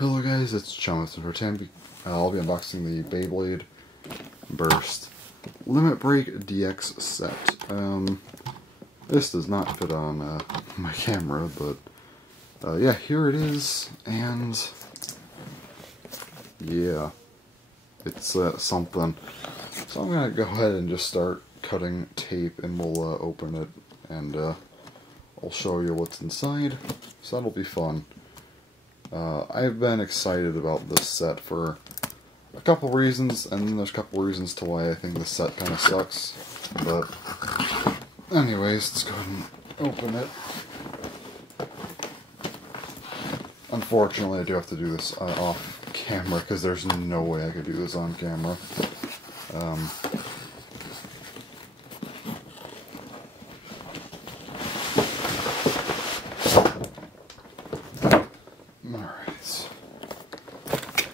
Hello guys, it's Jonathan for 10. I'll be unboxing the Beyblade Burst Limit Break DX set. This does not fit on my camera, but yeah, here it is, and yeah, it's something. So I'm gonna go ahead and just start cutting tape, and we'll open it, and I'll show you what's inside, so that'll be fun. I've been excited about this set for a couple reasons, and then there's a couple reasons to why I think this set kind of sucks. But anyways, let's go ahead and open it. Unfortunately, I do have to do this off camera, because there's no way I could do this on camera.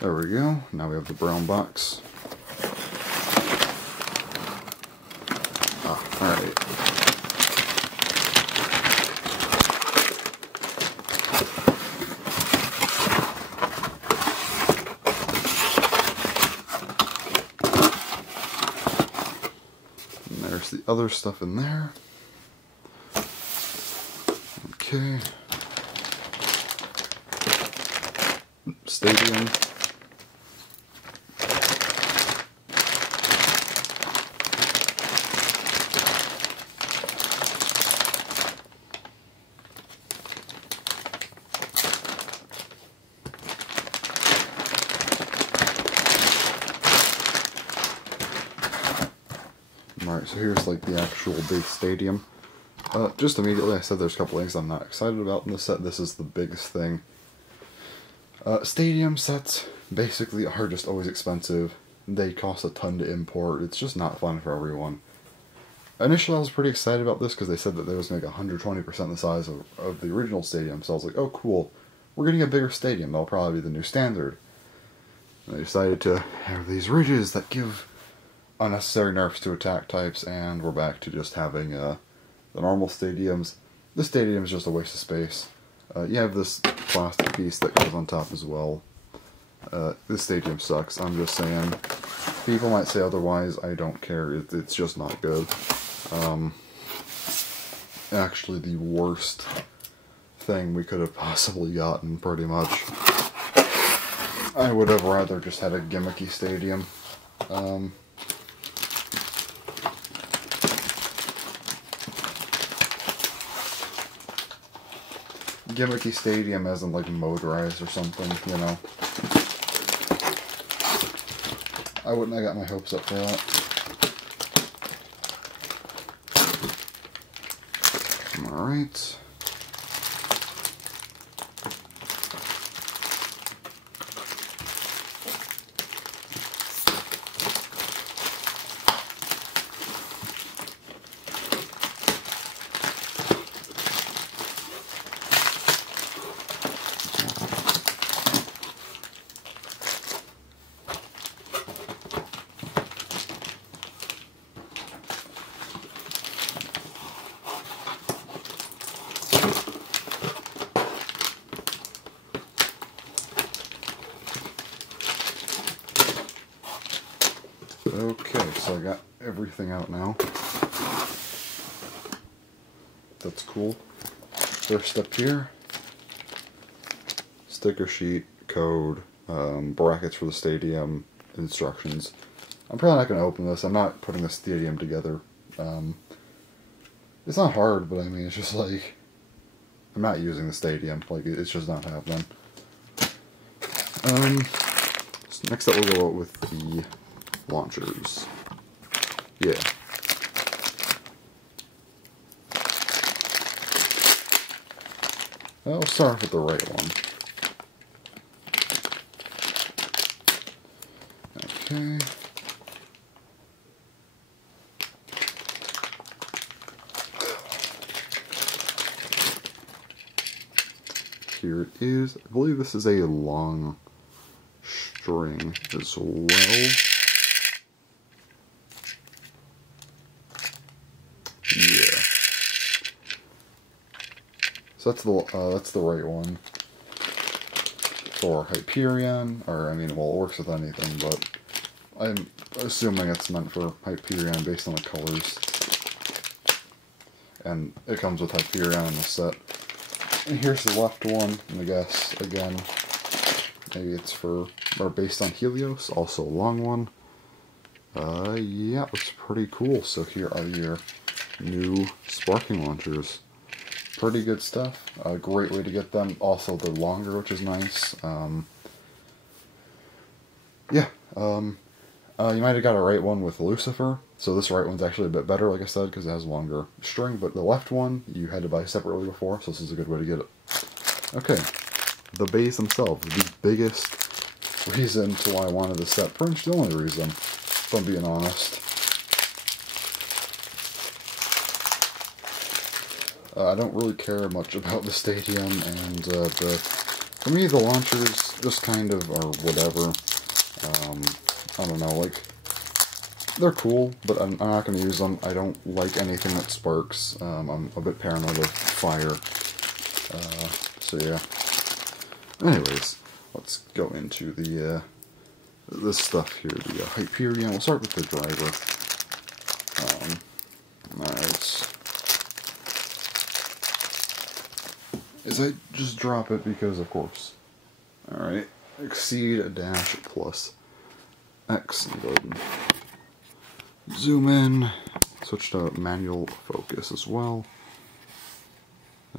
There we go. Now we have the brown box. Alright. And there's the other stuff in there. Okay. Stadium. Alright, so here's like the actual big stadium. Just immediately, I said there's a couple things I'm not excited about in this set. This is the biggest thing. Stadium sets basically are just always expensive. They cost a ton to import. It's just not fun for everyone. Initially, I was pretty excited about this because they said that they was going to make 120% the size of the original stadium. So I was like, oh cool, we're getting a bigger stadium. That'll probably be the new standard. And they decided to have these ridges that give unnecessary nerfs to attack types, and we're back to just having the normal stadiums. This stadium is just a waste of space. You have this plastic piece that goes on top as well. This stadium sucks, I'm just saying. People might say otherwise, I don't care, it's just not good. Actually the worst thing we could have possibly gotten, pretty much. I would have rather just had a gimmicky stadium. Gimmicky stadium as in like motorized or something, you know. I wouldn't have got my hopes up for that. Alright. Okay, so I got everything out now. That's cool. First step here, sticker sheet, code, brackets for the stadium, instructions. I'm probably not going to open this. I'm not putting the stadium together. It's not hard, but I mean, it's just like, I'm not using the stadium. Like, it's just not happening. So next up we'll go with the launchers. Yeah. I'll start with the right one. Okay. Here it is. I believe this is a long string as well. Yeah. So that's the right one. for Hyperion, or I mean, well, it works with anything, but I'm assuming it's meant for Hyperion based on the colors. And it comes with Hyperion in the set. And here's the left one, and I guess, again, maybe it's for, or based on Helios, also a long one. Yeah, it looks pretty cool. So here are your new sparking launchers. Pretty good stuff. A great way to get them. Also, they're longer, which is nice. Yeah, you might have got a right one with Lucifer. So this right one's actually a bit better, like I said, because it has longer string. But the left one, you had to buy separately before, so this is a good way to get it. Okay, the bays themselves. The biggest reason to why I wanted this set, pretty much the only reason, if I'm being honest. I don't really care much about the stadium, and for me, the launchers just kind of are whatever. I don't know, like, they're cool, but I'm not going to use them. I don't like anything that sparks. I'm a bit paranoid of fire. So yeah. Anyways, let's go into the this stuff here, the Hyperion. We'll start with the driver. Alright. Is I just drop it because, of course. Alright. Exceed dash plus X. Go ahead and zoom in. Switch to manual focus as well.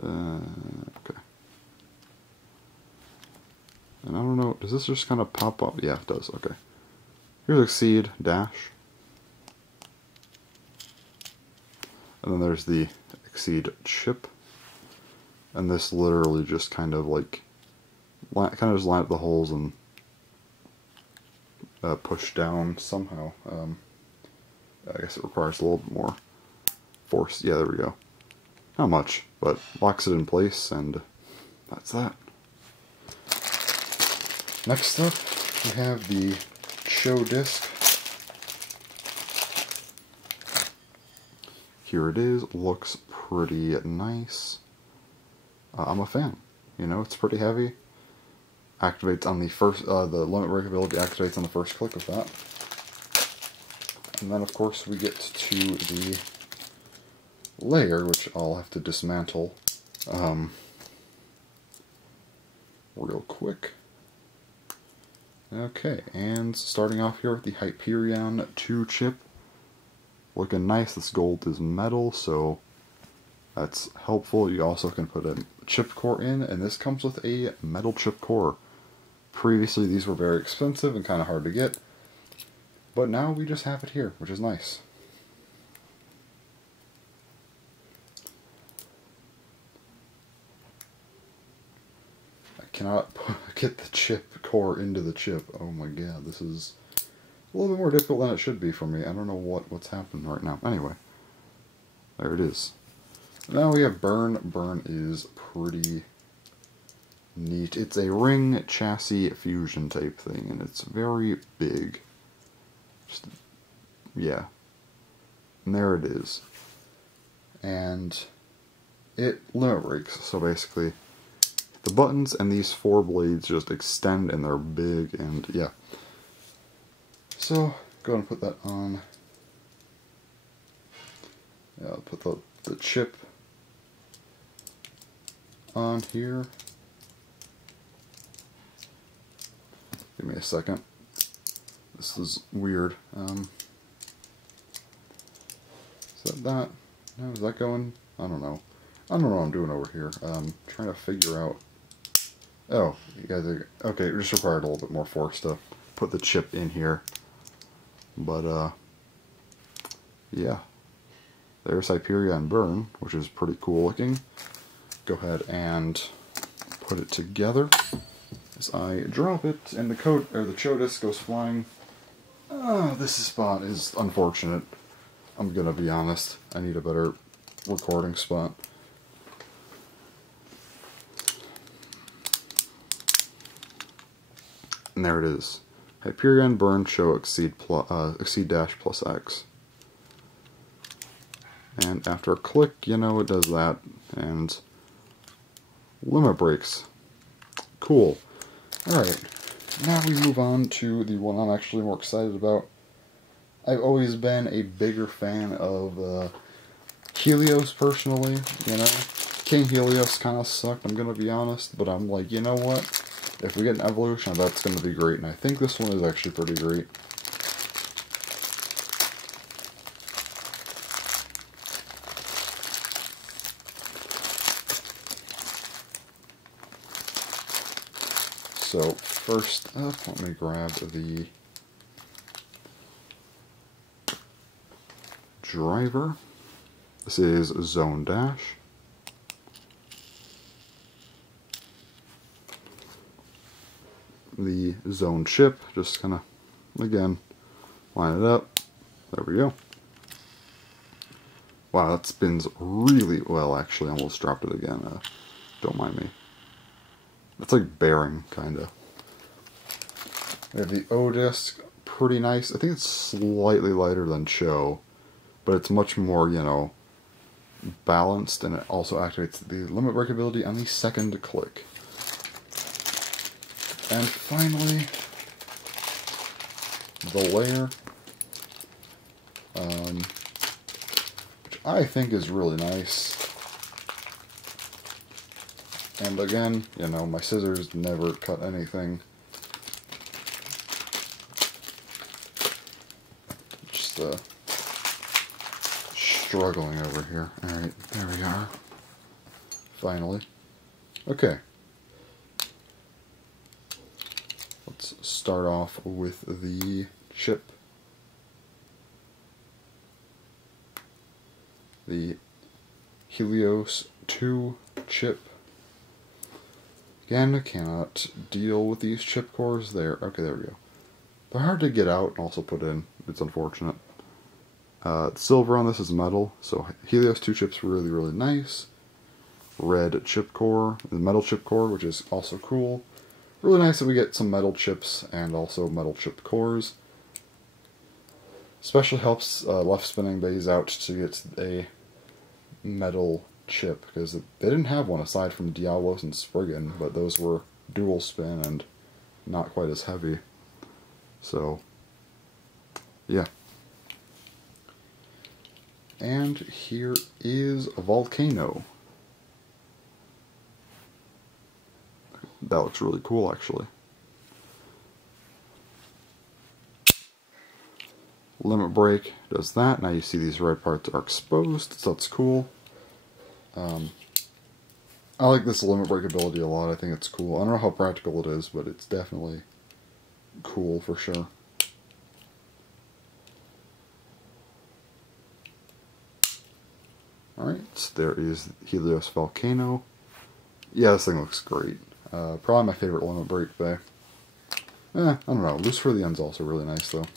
Okay. And I don't know, does this just kind of pop up? Yeah, it does. Okay. Here's exceed dash. And then there's the exceed chip. And this literally just kind of like, just line up the holes and push down somehow. I guess it requires a little bit more force. Yeah, there we go. Not much, but locks it in place, and that's that. Next up, we have the show disc. Here it is. Looks pretty nice. I'm a fan. You know, it's pretty heavy. Activates on the first, the limit break ability activates on the first click of that. And then, of course, we get to the layer, which I'll have to dismantle real quick. Okay, and starting off here with the Hyperion 2 chip. Looking nice. This gold is metal, so that's helpful. You also can put a chip core in, and this comes with a metal chip core. Previously, these were very expensive and kind of hard to get, but now we just have it here, which is nice. I cannot get the chip core into the chip. Oh my god, this is a little bit more difficult than it should be for me. I don't know what's happening right now. Anyway, there it is. Now we have Burn. Burn is pretty neat. It's a ring chassis fusion type thing, and it's very big. Just, yeah. And there it is. And it limit breaks, so basically the buttons and these 4 blades just extend, and they're big, and yeah. So, go ahead and put that on. Yeah, I'll put the chip on here. Give me a second. This is weird. Is that? No, is that going? I don't know. I don't know what I'm doing over here. Trying to figure out. Oh, you guys are okay. It just required a little bit more force to put the chip in here. But yeah. There's Hyperion Burn, which is pretty cool looking. Go ahead and put it together. As I drop it, and the Chodis goes flying. This spot is unfortunate. I'm gonna be honest. I need a better recording spot. And there it is. Hyperion Burn Show Exceed Dash plus X. And after a click, you know it does that. And limit breaks. Cool. Alright, now we move on to the one I'm actually more excited about. I've always been a bigger fan of Helios, personally, you know. King Helios kind of sucked, I'm going to be honest, but I'm like, you know what? If we get an evolution, that's going to be great, and I think this one is actually pretty great. So, first up, let me grab the driver. This is Zone Dash. The zone chip, just kind of, again, line it up. There we go. Wow, that spins really well, actually. I almost dropped it again. Don't mind me. It's like bearing, kind of. We have the O-disc, pretty nice. I think it's slightly lighter than Cho, but it's much more, you know, balanced, and it also activates the limit break ability on the second click. And finally, the layer, which I think is really nice. And again, you know, my scissors never cut anything. Just struggling over here. Alright, there we are. Finally. Okay. Let's start off with the chip. The Helios 2 chip. Again, I cannot deal with these chip cores there. Okay, there we go. They're hard to get out and also put in. It's unfortunate. Silver on this is metal, so Helios 2 chip's really, really nice. Red chip core, the metal chip core, which is also cool. Really nice that we get some metal chips and also metal chip cores. Especially helps left spinning bays out to get a metal chip, because they didn't have one aside from Diablos and Spriggan, but those were dual spin and not quite as heavy. So, yeah. And here is a Volcano. That looks really cool, actually. Limit break does that. Now you see these red parts are exposed, so that's cool. I like this limit break ability a lot. I think it's cool. I don't know how practical it is, but it's definitely cool for sure. Alright, so there is Helios Volcano. Yeah, this thing looks great. Probably my favorite limit break bay. I don't know. Loose for the end's also really nice, though.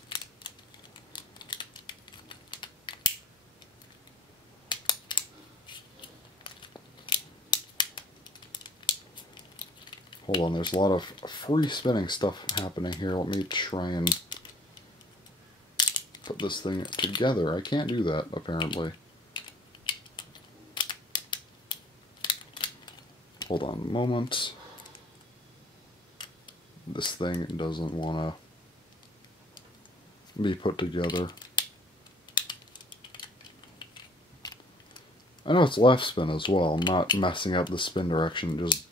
Hold on, there's a lot of free spinning stuff happening here. Let me try and put this thing together. I can't do that, apparently. Hold on a moment. This thing doesn't want to be put together. I know it's left spin as well. I'm not messing up the spin direction. It just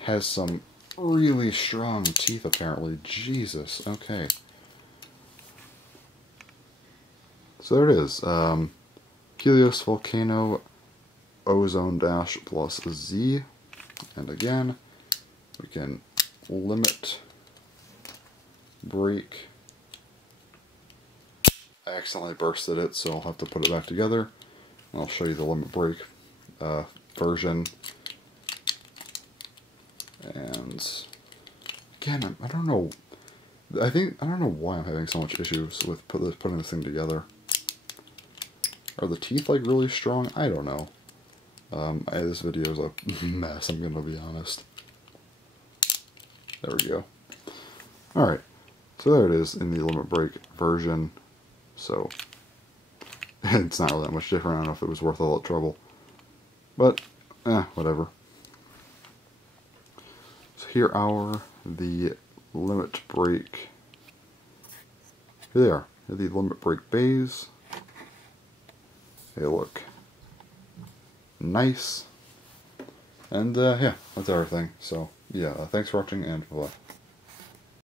has some really strong teeth, apparently. Jesus. Okay. So there it is. Helios Volcano Ozone Dash plus Z. And again, we can limit break. I accidentally bursted it, so I'll have to put it back together. And I'll show you the limit break version. And again, I don't know. I don't know why I'm having so much issues with putting this thing together. Are the teeth like really strong? I don't know. This video is a mess, I'm gonna be honest. There we go. Alright, so there it is in the limit break version. So, it's not really that much different. I don't know if it was worth all that trouble. But, whatever. So here are the limit break. Here they are. Here are the limit break bays. They look nice. And yeah, that's everything. So yeah, thanks for watching and bye.